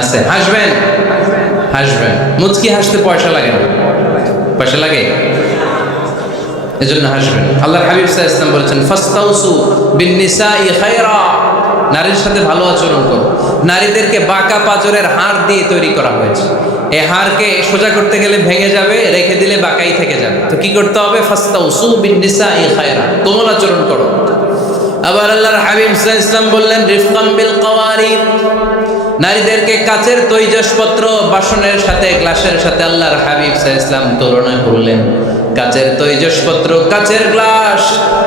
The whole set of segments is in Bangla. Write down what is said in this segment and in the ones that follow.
আছে? হাসবেন, হাসবেন। মুচকি হাসতে পয়সা লাগে না, পয়সা লাগে, এজন্য হাসবেন। আল্লাহর হাবিব সাল্লাল্লাহু আলাইহি ওয়াসাল্লাম বলেছেন, ফাস্তাউসু বিন-নিসাই খায়রা, নারীর সাথে ভালো আচরণ করো। নারীদেরকে বাঁকা পাঁজরের হাড় দিয়ে তৈরি করা হয়েছে। এই হাড়কে সোজা করতে গেলে ভেঙে যাবে, রেখে দিলে বাঁকাই থেকে যাবে। তো কি করতে হবে? ফাস্তাউসু বিন-নিসাই খায়রা, কোমল আচরণ করো। আবার আল্লাহর হাবিব সাল্লাল্লাহু আলাইহি ওয়াসাল্লাম বললেন, রিফকাম বিল কাওয়ারিদ, নারীদেরকে কাচের তৈজসপত্র বাসনের সাথে, গ্লাসের সাথে আল্লাহর হাবিব সাল্লাল্লাহু আলাইহি ওয়াসাল্লাম তুলনা করলেন। কাচের তৈজসপত্র, কাচের গ্লাস,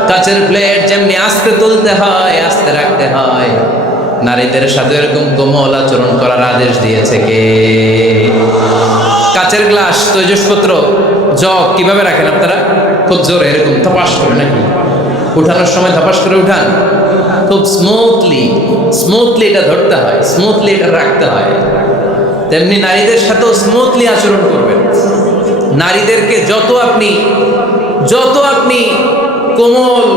কাচের প্লেট যেমনি আস্তে তুলতে হয়, আস্তে রাখতে হয়, নারীদের সাথে এরকম কোমল আচরণ করার আদেশ দিয়েছে কে? কাচের গ্লাস, তৈজসপত্র, জগ কিভাবে রাখেন আপনারা? খুব জোরে এরকম ধপাস করে নাকি? উঠানোর সময় ধপাস করে উঠান? খুব স্মুথলি এটা ধরতে হয়, স্মুথলি এটা রাখতে হয়। তেমনি নারীদের সাথেও স্মুথলি আচরণ করবেন। নারীদেরকে যত আপনি কোমল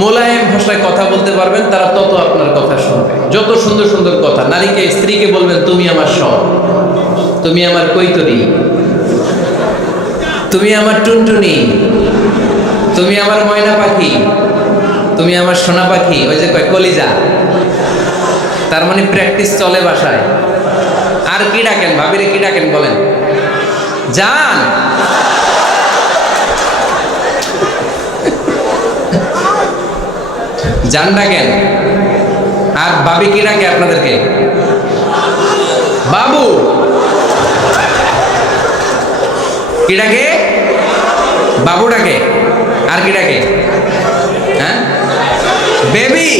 মোলায়েম ভাষায় কথা বলতে পারবেন, তারা তত আপনার কথা শুনবে। যত সুন্দর সুন্দর কথা, নারীকে, স্ত্রীকে বলবেন, তুমি আমার সব, তুমি আমার কৈতরি, তুমি আমার টুনটুনি, তুমি আমার ময়না পাখি, তুমি আমার সোনা পাখি। ওই যে কয় কলিজা, তার মানে প্র্যাকটিস চলে বাসায়। আর কি ডাকেন? ভাবিরে কি ডাকেন বলেন? জান, জান ডাকেন। আর ভাবি কি ডাকে আপনাদেরকে? বাবু। কি ডাকে? বাবু ডাকে। আর কি ডাকে? হ্যাঁ, বেবি।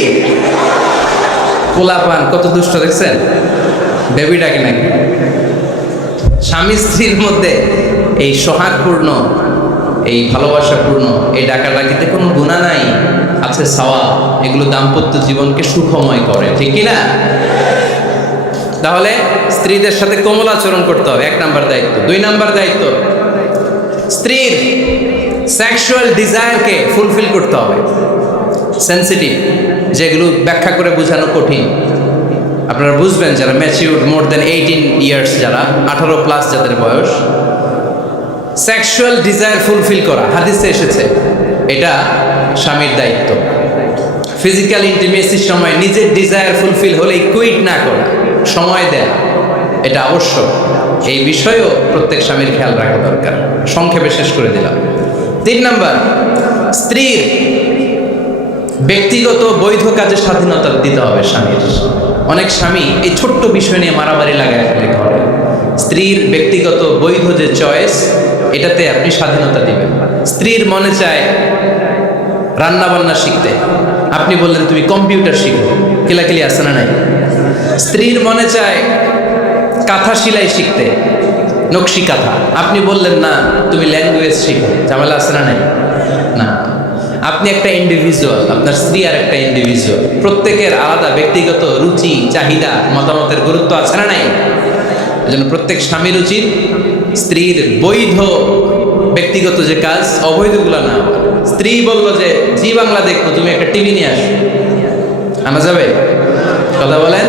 পোলাপান কত দুষ্ট দেখছেন? বেবি ডাকে নাকি? স্বামী স্ত্রীর মধ্যে এই সোহাগপূর্ণ, এই ভালোবাসাপূর্ণ এই ডাকাডাকিতে কোনো গুনাহ নাই, আছে সওয়াব। এগুলো দাম্পত্য জীবনকে সুখময় করে, ঠিক কি না? তাহলে স্ত্রীদের সাথে কোমল আচরণ করতে হবে, 1 নাম্বার দায়িত্ব। 2 নাম্বার দায়িত্ব, স্ত্রীর সেক্সুয়াল ডিজায়ারকে ফুলফিল করতে হবে। সেন্সিটিভ, যেগুলো ব্যাখ্যা করে বোঝানো কঠিন। আপনারা বুঝবেন যারা ম্যাচিউরড, মোর দেন 18 ইয়ার্স, যারা 18+ যাদের বয়স, সেক্সুয়াল ডিজায়ার ফুলফিল করা হাদিসে এসেছে, এটা স্বামীর দায়িত্ব। ফিজিক্যাল ইন্টিমেসির সময় নিজের ডিজায়ার ফুলফিল হলেই কুইট না করা, সময় দেয়া, এটা আবশ্যক। এই বিষয়েও প্রত্যেক স্বামীর খেয়াল রাখা দরকার। সংক্ষেপে শেষ করে দিলাম। 3 নাম্বার, স্ত্রীর ব্যক্তিগত বৈধ কাজে স্বাধীনতা দিতে হবে স্বামীর। অনেক স্বামী এই ছোট্ট বিষয় নিয়ে মারামারি লাগায় ফেলে ঘরে। স্ত্রীর ব্যক্তিগত বৈধ যে চয়েস, এটাতে আপনি স্বাধীনতা দিবেন। স্ত্রীর মনে চায় রান্না বান্না শিখতে, আপনি বললেন তুমি কম্পিউটার শিখো, কিলাকিলি আছে না নাই? স্ত্রীর মনে চায় কাঁথা সেলাই শিখতে, নকশি কাঁথা, আপনি বললেন না তুমি ল্যাঙ্গুয়েজ শিখো, ঝামেলা আছে না নাই? না। আপনি একটা ইন্ডিভিজুয়াল, আপনার স্ত্রী আর একটা ইন্ডিভিজুয়াল, প্রত্যেকের আলাদা ব্যক্তিগত রুচি, চাহিদা, মতামতের গুরুত্ব আছে না নাই? এজন্য প্রত্যেক স্বামীর উচিত স্ত্রীর বৈধ ব্যক্তিগত যে কাজ, অবৈধগুলো না। স্ত্রী বললো যে জি বাংলা দেখবো, তুমি একটা টিভি নিয়ে আসো, আনা যাবে? কথা বলেন।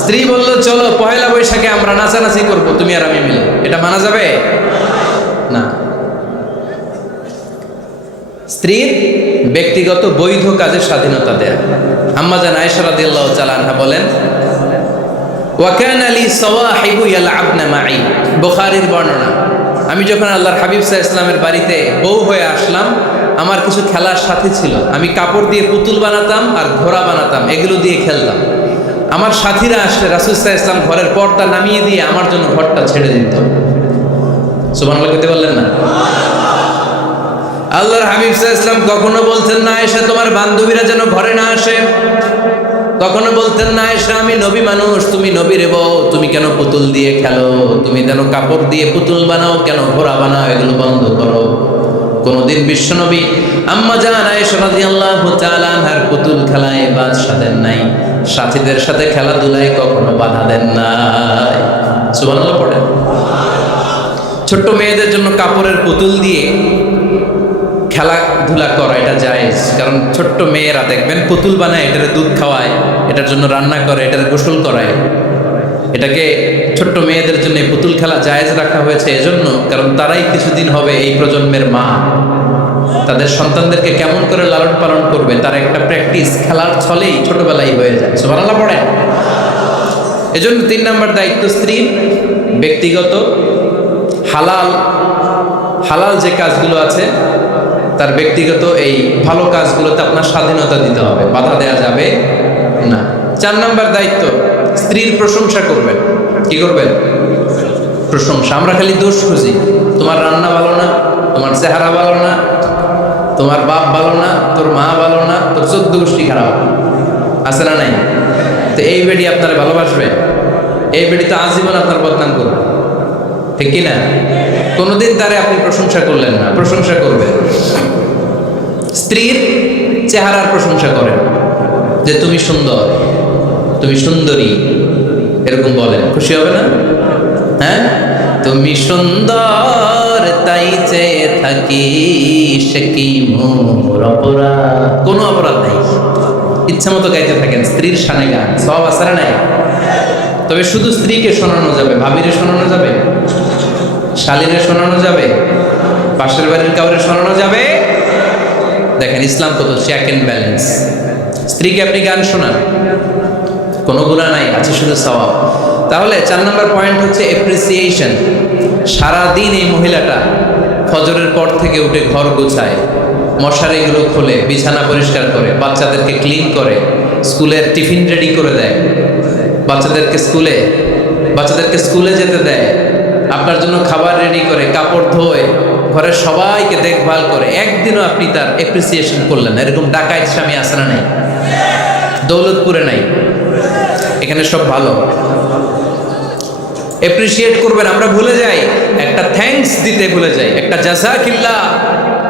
স্ত্রী বললো চলো 1 বৈশাখে আমরা নাচানাচি করবো, তুমি আর আমি মিলে, এটা মানা যাবে না। স্ত্রীর ব্যক্তিগত বৈধ কাজের স্বাধীনতা দেয়া। আম্মা জান আয়েশা রাদিয়াল্লাহু তাআলা আনহা বলেন, ওয়া কানা লি সাওয়াহিবু ইয়ালআবনা মাই, বুখারীর বর্ণনা, আমি যখন আল্লাহর হাবিব সাল্লাল্লাহু আলাইহি ওয়াসাল্লামের বাড়িতে বউ হয়ে আসলাম, আমার কিছু খেলার সাথী ছিল। আমি কাপড় দিয়ে পুতুল বানাতাম আর ঘোড়া বানাতাম, এগুলো দিয়ে খেলতাম। আমার সাথীরা আসলে রাসূল সাল্লাল্লাহু আলাইহি ওয়াসাল্লাম ঘরের পর্দা নামিয়ে দিয়ে আমার জন্য ঘরটা ছেড়ে দিত। সুবহানাল্লাহ কইতে বললেন না? আল্লাহর হাবিব সাল্লাল্লাহু আলাইহি ওয়াসাল্লাম কখনো বলতেন না আয়েশা তোমার বান্ধবীরা যেন ঘরে না আসে, কখনো বলতেন না আয়েশা আমি নবী মানুষ, তুমি নবীর বউ, তুমি কেন পুতুল দিয়ে খেলো, তুমি কেন কাপড় দিয়ে পুতুল বানাও, কেন ঘোড়া বানাও, এগুলো বন্ধ করো। কোনদিন বিশ্বনবী আম্মা জান আয়েশা রাদিয়াল্লাহু তাআলা আনহার পুতুল খেলায় বাধা দেন নাই, সাথীদের সাথে খেলাধুলায় কখনো বাধা দেন নাই। সুবহানাল্লাহ পড়েন। ছোট্ট মেয়েদের জন্য কাপড়ের পুতুল দিয়ে খেলাধুলা করা এটা জায়েজ, কারণ ছোট্ট মেয়েরা দেখবেন পুতুল বানায়, এটার দুধ খাওয়ায়, এটার জন্য রান্না করে, এটার গোসল করায়, এটা এটাকে ছোট্ট মেয়েদের জন্য পুতুল খেলা জায়েজ রাখা হয়েছে এজন্য, কারণ তারাই কিছুদিন হবে এই প্রজন্মের মা। তাদের সন্তানদেরকে কেমন করে লালন পালন করবে তার একটা প্র্যাকটিস খেলার ছলেই ছোটবেলায় হয়ে যায়। সুবহানাল্লাহ পড়েন। এজন্য 3 নম্বর দায়িত্ব স্ত্রীর ব্যক্তিগত হালাল যে কাজগুলো আছে তার ব্যক্তিগত এই ভালো কাজগুলোতে আপনার স্বাধীনতা দিতে হবে, বাধা দেওয়া যাবে না। 4 নম্বর দায়িত্ব স্ত্রীর প্রশংসা করবেন। কি করবেন? প্রশংসা। আমরা খালি দোষ খুঁজি, তোমার রান্না ভালো না, তোমার চেহারা ভালো না, তোমার বাপ ভালো না, তোর মা ভালো না, তোর 14 গোষ্ঠী খারাপ, আছে না নাই? তো এই বেডি আপনার ভালোবাসবে? এই বেডি তো আজীবন আপনার বদনাম করবে, ঠিক কি না? কোনোদিন তারে আপনি প্রশংসা করলেন না, প্রশংসা করবেন। স্ত্রীর চেহারার প্রশংসা করেন, যে তুমি সুন্দর, তুমি সুন্দরী, এরকম বলেন, খুশি হবে না? হ্যাঁ, তুমি সুন্দর তাই চেয়ে থাকি, সে কি মোর অপরাধ? কোনো অপরাধ নাই, ইচ্ছা মতো গাইতে থাকেন স্ত্রীর শানে গান, সব আসারে নাই। তবে শুধু স্ত্রীকে শোনানো যাবে, ভাবিরে শোনানো যাবে, শালীরে শোনানো যাবে, পাশের বাড়ির কাউরে শোনানো যাবে? দেখেন ইসলাম কত চেক এন্ড ব্যালেন্স। স্ত্রীকে আপনি গান শোনান, কোনো গুনাহ নাই, আছে শুধু সওয়াব। তাহলে 4 নম্বর পয়েন্ট হচ্ছে এপ্রিসিয়েশন। সারাদিন এই মহিলাটা ফজরের পর থেকে উঠে ঘর গোছায়, মশারিগুলো খোলে, বিছানা পরিষ্কার করে, বাচ্চাদেরকে ক্লিন করে, স্কুলের টিফিন রেডি করে দেয়, বাচ্চাদেরকে স্কুলে যেতে দেয়, আপনার জন্য খাবার রেডি করে, কাপড় ধোয়, ঘরের সবাইকে দেখভাল করে। একদিনও আপনি তার এপ্রিসিয়েশন করলেন না। এরকম ডাকাইত স্বামী আছে না নাই? দৌলতপুরে নাই, এখানে সব ভালো। এপ্রিসিয়েট করবেন। আমরা ভুলে যাই, একটা থ্যাঙ্কস দিতে ভুলে যাই, একটা জাযাকিল্লাহ,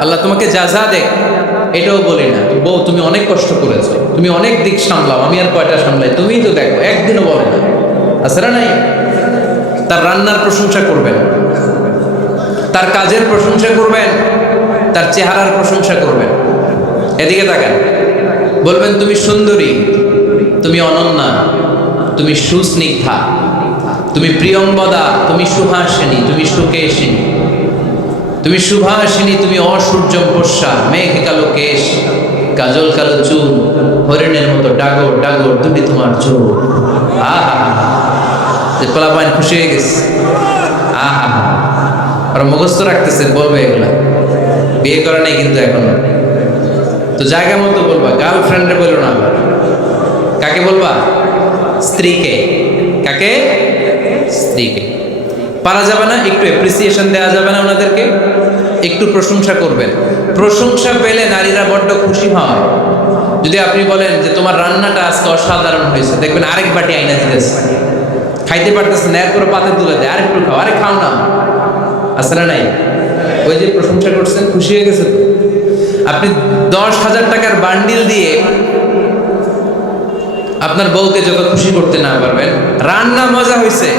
আল্লাহ তোমাকে জাযা দেখ, এটাও বলি না। বউ তুমি অনেক কষ্ট করেছো, তুমি অনেক দিক সামলাও, আমি আর কয়টা সামলাই, তুমিই তো দেখো, একদিনও বলে না, আছে না নাই? তার রান্নার প্রশংসা করবেন, তার কাজের প্রশংসা করবেন, তার চেহারার প্রশংসা করবেন। এদিকে তাকান, বলবেন তুমি সুন্দরী, তুমি অনন্যা, তুমি সুস্নিগ্ধা, তুমি প্রিয়ম্বদা, তুমি সুহাসিনী, তুমি সুকেশিনী, তুমি সুভাষিনী, তুমি অসূর্যম পোষ্যা, মেঘ কালো কেশ, কাজল কালো চুল, হরিণের মতো ডাগর ডাগর দুটি তোমার চোখ। আহা, পোলাপাইন খুশি হয়ে গেছে। আহা, আর মুখস্থ রাখতেছে, বলবে এগুলা, বিয়ে করে নাই কিন্তু এখনো। তো জায়গা মতো বলবা, গার্লফ্রেন্ডে বললো না। আবার কাকে বলবা? স্ত্রীকে। কাকে? স্ত্রীকে। পারা যাবে না, একটু অ্যাপ্রিসিয়েশন দেওয়া যাবে না ওনাদেরকে? একটু প্রশংসা করবেন। প্রশংসা পেলে নারীরা বড্ড খুশি হয়। যদি আপনি বলেন যে তোমার রান্নাটা আজকে অসাধারণ হয়েছে, দেখবেন আরেক বাটি আইনা দিতেছে, খাইতে পারতেছে না, এরপরে পাতে তুলে দেয়, আরেকটু খাও, আরে খাও না, আছে না নাই? ওই যে প্রশংসা করছেন, খুশি হয়ে গেছে। আপনি 10,000 টাকার বান্ডিল দিয়ে আপনার বউকে যত খুশি করতে না পারবেন, রান্না মজা হয়েছে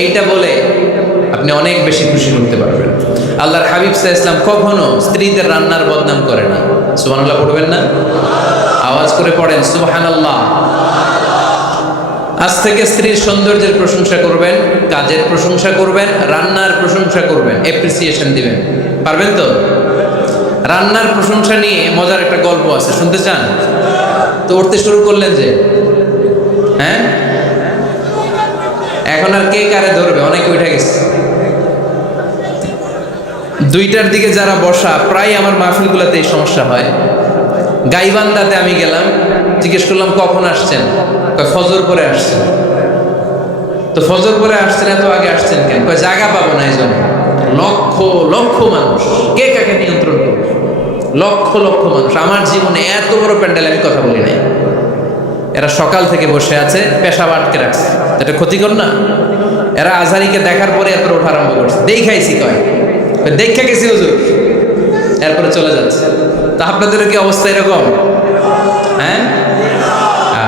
এইটা বলে আপনি অনেক বেশি খুশি করতে পারবেন। আল্লাহর হাবিব সাল্লাল্লাহু আলাইহি ওয়াসাল্লাম কখনো স্ত্রীদের রান্নার বদনাম করে না। সুবহানাল্লাহ পড়বেন না? আওয়াজ করে পড়েন সুবহানাল্লাহ। আজ থেকে স্ত্রীর সৌন্দর্যের প্রশংসা করবেন, কাজের প্রশংসা করবেন, রান্নার প্রশংসা করবেন, অ্যাপ্রিসিয়েশন দিবেন। পারবেন তো? রান্নার প্রশংসা নিয়ে মজার একটা গল্প আছে, শুনতে চান? তো উঠতে শুরু করলেন যে, হ্যাঁ, এখন আর কে কারে ধরবে? অনেকে উঠে গেছে। 2টার দিকে যারা বসা, প্রায় আমার মাহফিলগুলোতে এই সমস্যা হয়। গাইবান্ধাতে আমি গেলাম, জিজ্ঞেস করলাম কখন আসছেন? ফজর পরে আসছেন। তো ফজর পরে আসছেন, এত আগে আসছেন কেন? জায়গা পাবো না, এই জন্য। লক্ষ লক্ষ মানুষ, কে কাকে নিয়ন্ত্রণ করবে? লক্ষ লক্ষ মানুষ। আমার জীবনে এত বড় প্যান্ডেল আমি কথা বলি নাই। এরা সকাল থেকে বসে আছে, পেশাব আটকে রাখছে, এটা ক্ষতিকর না? এরা আজহারিকে দেখার পরে এরপরে ওঠা আরম্ভ করছে, দেখাইছি কয়, দেখা গেছি হুজুর, এরপরে চলে যাচ্ছে। তা আপনাদের কি অবস্থা এরকম? হ্যাঁ,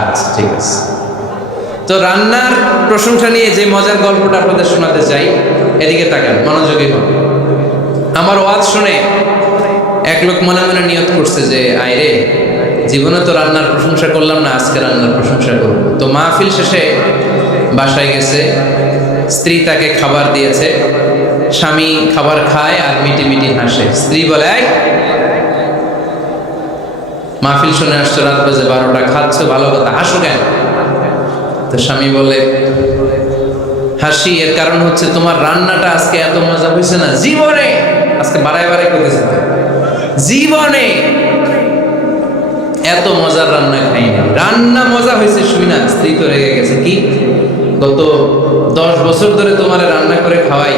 আচ্ছা ঠিক আছে। তো রান্নার প্রশংসা নিয়ে যে মজার গল্পটা আপনাদের শোনাতে চাই, এদিকে তাকান, মনোযোগী হন। আমার ওয়াজ শুনে এক লোক মনে মনে নিয়ত করছে যে আইরে, জীবনে তো রান্নার প্রশংসা করলাম না, আজকে রান্নার প্রশংসা করব। তো মাহফিল শেষে বাসায় গেছে, স্ত্রী তাকে খাবার দিয়েছে, স্বামী খাবার খায় আর মিটি মিটি হাসে। স্ত্রী বলে, এই মাহফিল শুনে আসছো, রাত বাজে 12টা, খাচ্ছ ভালো কথা, হাসো কেন? তো স্বামী বলে, হাসি এর কারণ হচ্ছে তোমার রান্নাটা আজকে এত মজা হয়েছে না জীবনে, আজকে বাড়ায় বাড়ায় করতেছে, জীবনে এত মজার রান্না খাইনি, রান্না মজা হয়েছে শুই না। স্ত্রী তো রেগে গেছে, কি গত 10 বছর ধরে তোমার রান্না করে খাওয়াই,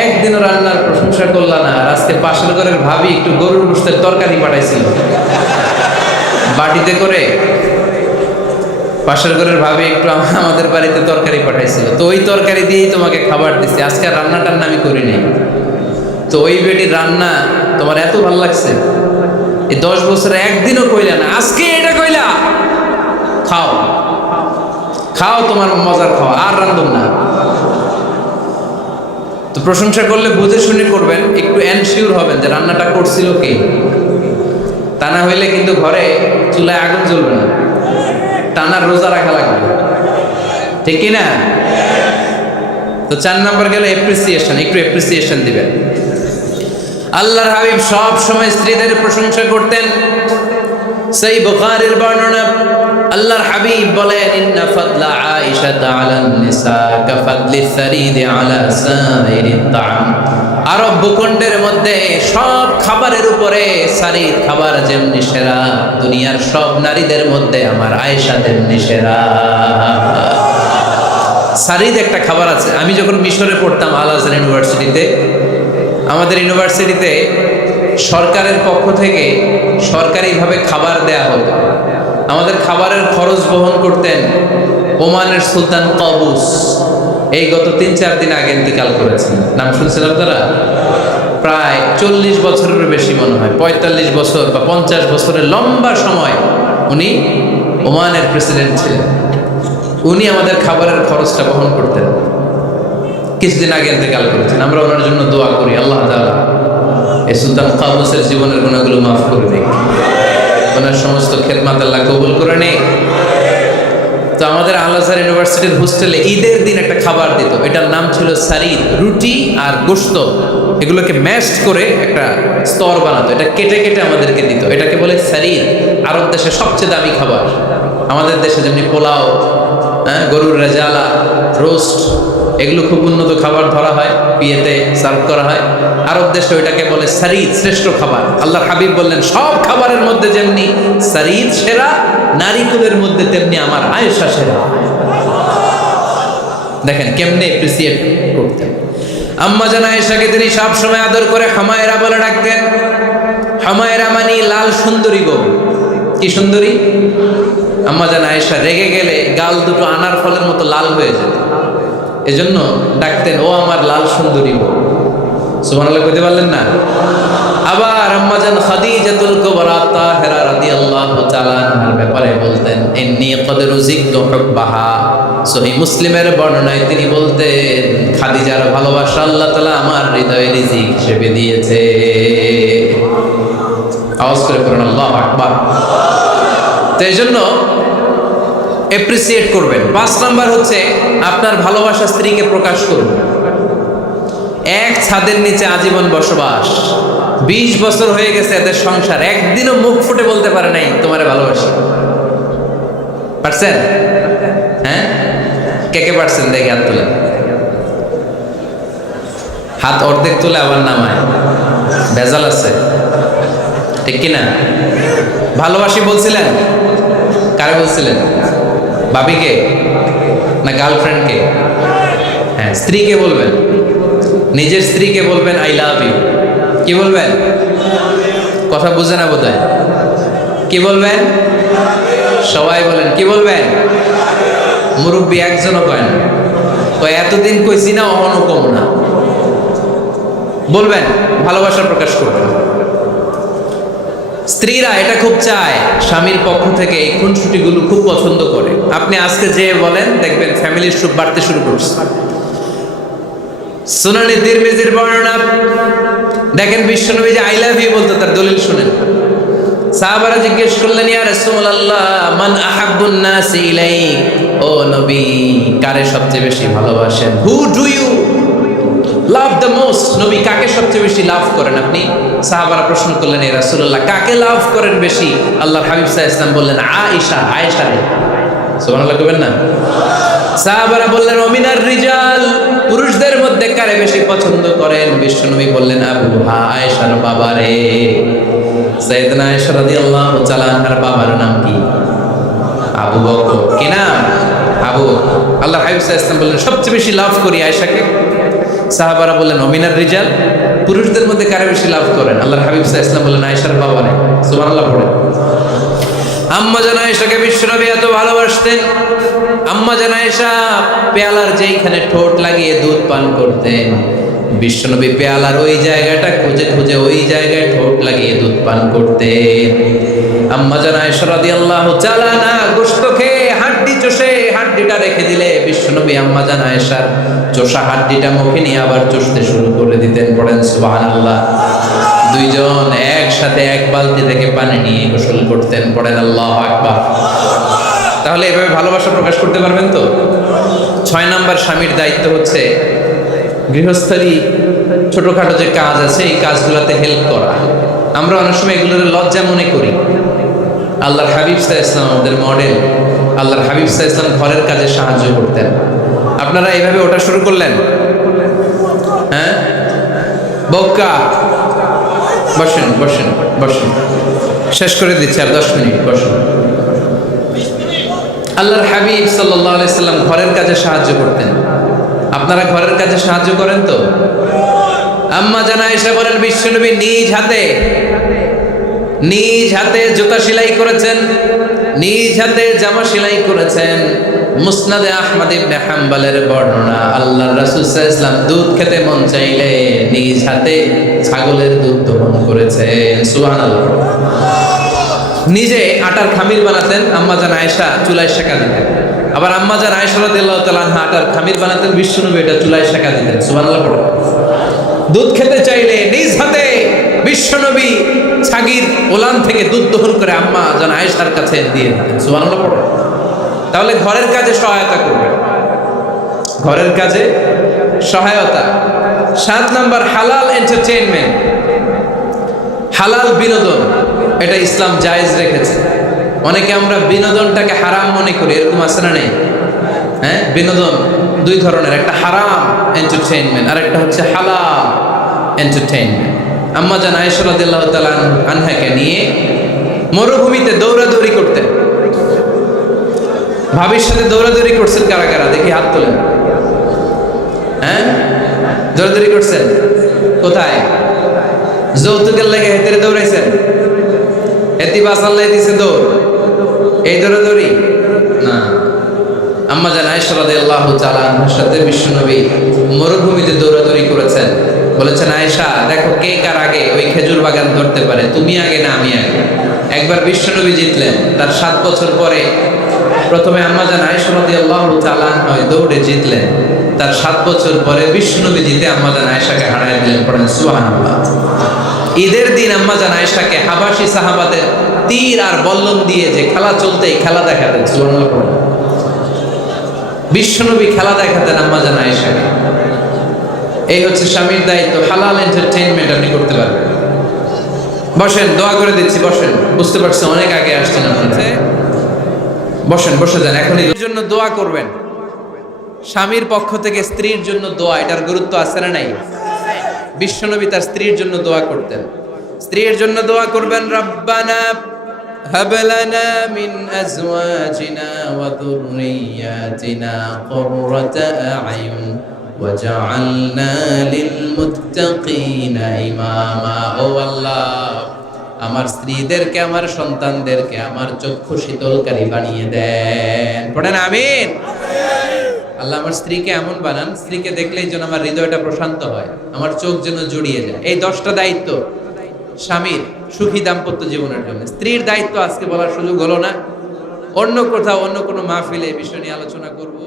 একদিনও রান্নার প্রশংসা করলা না, আর আজকে পাশের ঘরের ভাবি একটু গরুর গোশতের তরকারি পাঠাইছিল বাটিতে করে, পাশের ঘরের ভাবি একটু আমাদের বাড়িতে তরকারি পাঠাইছিল, তো ওই তরকারি দিয়েই তোমাকে খাবার দিচ্ছি, আজকে রান্না টান্না আমি করি নাই। তো ওই বেটির রান্না তোমার এত ভালো লাগছে, এই 10 বছরে একদিনও কইলা না, আজকে এটা কইলা, খাও খাও, তোমার মজার খাওয়া, আর রান্ধব না। তো প্রশংসা করলে বুঝে শুনে করবেন, একটু এনশিওর হবেন যে রান্নাটা করছিল কে, তা না হইলে কিন্তু ঘরে চুলায় আগুন জ্বলবে না, টানার রোজা রাখা লাগবে, ঠিক কিনা? তো 4 নাম্বার গেল এপ্রিসিয়েশন, একটু এপ্রিসিয়েশন দিবেন। আল্লাহর হাবিব সব সময় স্ত্রীদের প্রশংসা করতেন। সেই বুখারীর বর্ণনা, আল্লাহর হাবিব বলেন, ইন্না ফাদলা আয়েশা আলান নিসা কাফাদলি সারিদ আলা সাইরিত তাআম। আরব ভূখণ্ডের মধ্যে সব খাবারের উপরে সারিদ খাবার যেমনি সেরা, দুনিয়ার সব নারীদের মধ্যে আমার আয়েশা তেমনি সেরা। সারিদ একটা খাবার আছে। আমি যখন মিশরে পড়তাম আল আজহার ইউনিভার্সিটিতে, আমাদের ইউনিভার্সিটিতে সরকারের পক্ষ থেকে সরকারিভাবে খাবার দেয়া হতো। আমাদের খাবারের খরচ বহন করতেন ওমানের সুলতান কাবুস। এই গত 3-4 দিন আগে ইন্তেকাল করেছেন, নাম শুনছেন আপনারা? প্রায় 40 বছরেরও বেশি মনে হয়, 45 বছর বা 50 বছরের লম্বা সময় উনি ওমানের প্রেসিডেন্ট ছিলেন। উনি আমাদের খাবারের খরচটা বহন করতেন। কিছুদিন আগে ইন্তেকাল করেছেন। আমরা ওনার জন্য দোয়া করি, আল্লাহ তাআলা এই সুলতান কাবুসের জীবনের গুনাহগুলো মাফ করে দিক, ওনার সমস্ত খেদমত আল্লাহ কবুল করে নিক। তো আমাদের আল আজহার ইউনিভার্সিটির হোস্টেলে ঈদের দিন একটা খাবার দিত, এটার নাম ছিল সারিদ। রুটি আর গোশত এগুলোকে ম্যাশড করে একটা স্তর বানাতো, এটা কেটে কেটে আমাদেরকে দিত, এটাকে বলে সারিদ। আরব দেশে সবচেয়ে দামি খাবার। আমাদের দেশে যেমনি পোলাও, গরুর রেজালা, রোস্ট, এগুলো খুব উন্নত খাবার ধরা হয়, বিয়েতে সার্ভ করা হয়। আরব দেশে ওইটাকে বলে সারিদ, শ্রেষ্ঠ খাবার। আল্লাহর হাবিব বললেন, সব খাবারের মধ্যে যেমনি সারিদ সেরা, নারীকুলের মধ্যে তেমনি আমার আয়েশা সেরা। দেখেন কেমনে অ্যাপ্রিসিয়েট করতেন। আম্মা জান আয়েশাকে তিনি সব সময় আদর করে হামায়রা বলে ডাকতেন। হামায়রা মানে লাল সুন্দরী বউ। কি সুন্দরী? আম্মা জান আয়েশা রেগে গেলে গাল দুটো আনার ফলের মতো লাল হয়ে যেত, এজন্য ডাকতেন, ও আমার লাল সুন্দরী বউ। সুবহানাল্লাহ কইতে পারলেন না? আবার আম্মা জান খাদিজাতুল কুবরা তাহেরা রাদিয়াল্লাহু তাআলা আনহার ব্যাপারে বলতেন, ইন্নী ক্বাদ রুজিকতু হুব্বাহা। সহিহ মুসলিমের বর্ণনায় তিনি বলতেন, খাদিজার ভালোবাসা আল্লাহ তাআলা আমার হৃদয়ে রিজিক হিসেবে দিয়েছে। আওয়াজ করে পড়ুন আল্লাহু আকবার। তো এইজন্য অ্যাপ্রিসিয়েট করবেন। 5 নাম্বার হচ্ছে আপনার ভালোবাসা স্ত্রীকে প্রকাশ করুন। এক ছাদের নিচে আজীবন বসবাস, 20 বছর হয়ে গেছে এদের সংসার, একদিনও মুখ ফুটে বলতে পারে নাই তোমারে ভালোবাসি। পারছেন? হ্যাঁ, কে কে পারছেন? দেখে হাত তুলে। হাত অর্ধেক তুলে আবার নামায়, ভেজাল আছে, ঠিক কিনা? ভালোবাসি বলছিলেন? কারে বলছিলেন? ভাবিকে না গার্লফ্রেন্ডকে? হ্যাঁ, স্ত্রীকে বলবেন, নিজের স্ত্রীকে বলবেন আই লাভ ইউ। কি বলবেন? কথা বুঝে না বোধহয়। কি বলবেন? সবাই বলেন, কি বলবেন? মুরব্বী একজনও কয় না, কয় এতদিন কইছি না, অহনো কম না। বলবেন, ভালোবাসা প্রকাশ করবেন। স্ত্রীরা এটা খুব চায়, স্বামীর পক্ষ থেকে এই খুনসুটিগুলো খুব পছন্দ করে। আপনি আজকে যে বলেন, দেখবেন ফ্যামিলির সুখ বাড়তে শুরু করছে। সুনানে তিরমিজির বর্ণনা দেখেন, বিশ্বনবী যে আই লাভ ইউ বলতো, তার দলিল শুনেন। সাহাবারা জিজ্ঞেস করলেন, ইয়া রাসূলুল্লাহ মান আহাব্বুন নাস ইলাইক, ও নবী কারে সবচেয়ে বেশি ভালোবাসেন? Who do you love the most, নবী কাকে সবচেয়ে বেশি লাভ করেন আপনি? সাহাবারা প্রশ্ন করলেন, ইয়া রাসূলুল্লাহ কাকে লাভ করেন বেশি? আল্লাহর হাবিব সাল্লাল্লাহু আলাইহি ওয়াসাল্লাম বললেন, আয়েশা, আয়েশা রে। সুবহানাল্লাহ কইবেন না? সাহাবারা বললেন, ওমিনার রিজাল, পুরুষদের মধ্যে কারে বেশি পছন্দ করেন? বিশ্বনবী বললেন, আবুহা, আয়েশার বাবা রে। সাইয়েদনা আয়েশা রাদিয়াল্লাহু তাআলা আনহার বাবার নাম কি? আবু বকর। কি নাম? আবু বকর। আল্লাহর হাবিব সাল্লাল্লাহু আলাইহি ওয়াসাল্লাম বললেন, সবচেয়ে বেশি লাভ করি আয়েশাকে। সাহাবারা বললেন, ওমিনার রিজাল, পুরুষদের মধ্যে কারে বেশি লাভ করেন? আল্লাহর হাবিব সাল্লাল্লাহু আলাইহি ওয়াসাল্লাম বললেন, আয়েশার বাবা রে। সুবহানাল্লাহ পড়ে। আম্মা জান আয়েশাকে বিশ্বনবী এত ভালোবাসতেন। আম্মা জান আয়েশা পেয়ালার যেইখানে ঠোঁট লাগিয়ে দুধ পান করতেন, বিশ্বনবী পেয়ালার ওই জায়গাটা খুঁজে খুঁজে ওই জায়গায় ঠোঁট লাগিয়ে দুধ পান করতেন। আম্মা জান আয়েশা রাদিয়াল্লাহু তাআলা না গোশত খেয়ে হাড্ডি চষে হাড্ডিটা রেখে দিলে বিশ্বনবী আম্মা জান আয়েশার চষা হাড্ডিটা মুখে নিয়ে আবার চষতে শুরু করে দিতেন। পড়েন সুবহানাল্লাহ। দুইজন একসাথে এক বালতি থেকে পানি নিয়ে গোসল করতেন। পড়েন আল্লাহু আকবার। তাহলে এভাবে ভালোবাসা প্রকাশ করতে পারবেন তো? 6 নাম্বার স্বামীর দায়িত্ব হচ্ছে গৃহস্থলী ছোটখাটো যে কাজ আছে এই কাজগুলোতে হেল্প করা। আমরা অনেক সময় এগুলোর লজ্জা মনে করি। আল্লাহর হাবিব সাল্লাল্লাহু আলাইহি ওয়াসাল্লাম আমাদের মডেল। আল্লাহর হাবিব সাল্লাল্লাহু আলাইহি ওয়াসাল্লাম ঘরের কাজে সাহায্য করতেন। আপনারা এইভাবে ওটা শুরু করলেন? হ্যাঁ, বক্কা বসেন বসেন বসেন, শেষ করে দিচ্ছি আর 10 মিনিট, বসেন। আল্লাহর হাবিব সাল্লাল্লাহু আলাইহি সাল্লাম ঘরের কাজে সাহায্য করতেন। আপনারা ঘরের কাজে সাহায্য করেন তো? আম্মা জান আয়েশা বলেন, বিশ্বনবী নিজ হাতে জুতা সেলাই করেছেন, নিজ হাতে জামা সেলাই করেছেন। মুসনাদে আহমদ ইবনে হাম্বলের বর্ণনা, আল্লাহর রাসূল সাল্লাল্লাহু আলাইহি ওয়াসাল্লাম দুধ খেতে মন চাইলে নিজ হাতে ছাগলের দুধ দহন করেছেন। সুবহানাল্লাহ। নিজে আটার খামির বানাতেন, আম্মা জান আয়েশা চুলায় সেকা দিতেন। আবার আম্মা জান আয়েশা রাদিয়াল্লাহু তাআলা আনহা আটার খামির বানাতেন, বিশ্বনবী এটা চুলায় সেকা দিতেন। সুবহানাল্লাহ। দুধ খেতে চাইলে নিজ হাতে বিশ্বনবী ছাগির ওলান থেকে দুধ দহন করে আম্মা জান আয়েশার কাছে দিয়ে দিতেন। সুবহানাল্লাহ। তাহলে ঘরের কাজে সহায়তা করবেন, ঘরের কাজে সহায়তা। 7 নাম্বার হালাল এন্টারটেইনমেন্ট, হালাল বিনোদন, এটা ইসলাম জায়েজ রেখেছে। অনেকে আমরা বিনোদনটাকে হারাম মনে করি, এরকম আছে না নেই? হ্যাঁ, বিনোদন 2 ধরনের, একটা হারাম এন্টারটেইনমেন্ট আর একটা হচ্ছে হালাল এন্টারটেইনমেন্ট। আম্মা জান আয়েশা রাদিয়াল্লাহু তাআলা আনহাকে নিয়ে মরুভূমিতে দৌড়াদৌড়ি করতেন। ভাবির সাথে দৌড়াদৌড়ি করছেন কারা কারা? দেখি হাত তোলেন। হ্যাঁ, দৌড়াদৌড়ি করছেন কোথায়? যৌতুকের লেগে হেতেরে দৌড়াইছেন? হেতি বাস আল্লাহ দিছে দৌড়, এই দৌড়াদৌড়ি না। আম্মা জান আয়েশা রাদিয়াল্লাহু তাআলা আনহার সাথে বিশ্বনবী মরুভূমিতে দৌড়াদৌড়ি করেছেন। বলেছেন, আয়েশা দেখো কে কার আগে ওই খেজুর বাগান ধরতে পারে, তুমি আগে না আমি আগে। একবার বিশ্বনবী জিতলেন, তার 7 বছর পরে প্রথমে আম্মা জান আয়েশা রাদিয়াল্লাহু তাআলা আনহা দৌড়ে জিতলেন, তার 7 বছর পরে বিশ্বনবী জিতে আম্মা জান আয়েশাকে হারিয়ে দিলেন। পড়েন সুবহানাল্লাহ। ঈদের দিন আম্মা জান আয়েশাকে হাবাসী সাহাবাদের তীর আর বল্লম দিয়ে যে খেলা চলতে খেলা দেখাতেন। সুবহানাল্লাহ। বিশ্বনবী খেলা দেখাতেন আম্মা জান আয়েশাকে। এই হচ্ছে স্বামীর দায়িত্ব। হালাল এন্টারটেইনমেন্ট আপনি করতে পারবেন। বসেন, দোয়া করে দিচ্ছি, বসেন। বুঝতে পারছেন অনেক আগে আসছেন আপনারা। বসেন, বসে যান। এখন এর জন্য দোয়া করবেন। স্বামীর পক্ষ থেকে স্ত্রীর জন্য দোয়া, এটার গুরুত্ব আছে না নাই? বিশ্বনবী তার স্ত্রীর জন্য দোয়া করতেন। স্ত্রীর জন্য দোয়া করবেন, রব্বানা হাব লানা মিন আজওয়াজিনা ওয়া যুররিয়াতিনা কুররাতা আ'য়ুন ওয়াজআলনা লিল মুত্তাকিনা ইমামা। ও আল্লাহ, আমার স্ত্রীদেরকে, আমার সন্তানদেরকে আমার চক্ষু শীতলকারী বানিয়ে দেন। পড়েন আমিন। আল্লাহ আমার স্ত্রীকে এমন বানান, স্ত্রীকে দেখলেই যেন আমার হৃদয়টা প্রশান্ত হয়, আমার চোখ যেন জুড়িয়ে যায়। এই 10টা দায়িত্ব স্বামীর সুখী দাম্পত্য জীবনের জন্য। স্ত্রীর দায়িত্ব আজকে বলার সুযোগ হলো না, অন্য কোথাও অন্য কোনো মাহফিলে এই বিষয় নিয়ে আলোচনা করব।